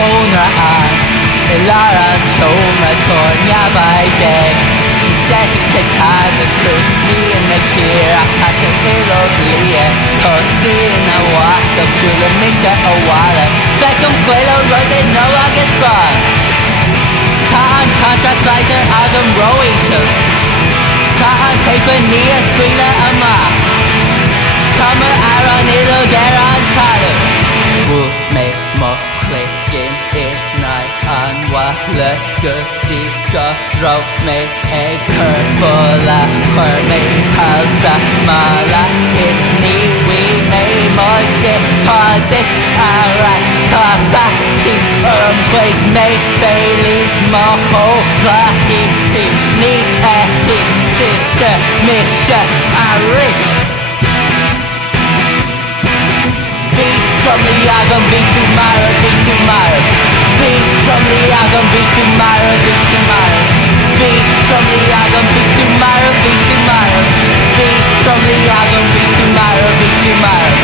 tónra an I lár an tónra tónja baide Ní deithí sé tag a crú Níon me siar ach tá sé ilog lia Tosíon a washt o trúla mise a wala Fecum chwilo rud é nó agus bra Tá an contrast leidar agam roiisiil Tá an teipa ní a scuile amach Tá mar ar an ilog an talú Bú mé mo chlé gin nai an wala gutí go ro mé ag curbula chur mé palsa mala is ní wi mé mo deposit arall tá batchis bhaid mé baileys mo ho clahi tí ní echi chiche misha arish Tromluí agam bí tú marbh Bhí tromluí agam bí tú marbh Bhí tromluí agam bí tú marbh Bhí tromluí agam bí tú marbh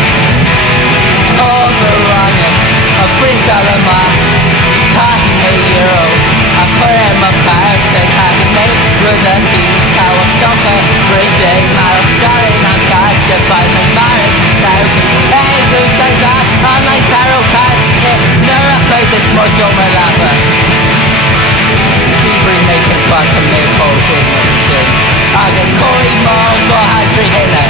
Oberangan a brintal ama Tahi mé euro a chuir a carta Tahi mé rud a hí Táw am tonka brisig marach dalin an cacha Baid me maris targu Egus a da Online tarot card Nuair a chuid is mojo mar lapa Díbrí making fun to make whole good sin Agus cóí mó go hadri hine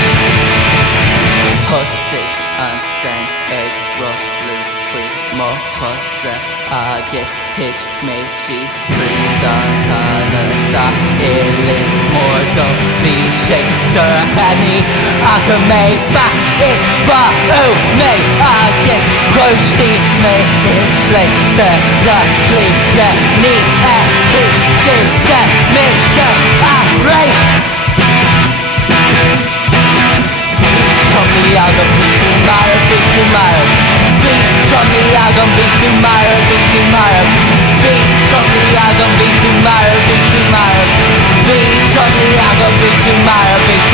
Hustig an den ag rolú Fui mo chusa agus hitch mé she's tríd an talas Da Ealaín mór go bhí sé dur a chani Acha mé ba is ba mé agus Roshi mé isle de la Bliana Ní echi siise mise a reis Tromluí agam bí tú marbh Bhí tromluí agam bí tú marbh Bhí tromluí agam bí tú marbh Bhí tromluí agam bí tú marbh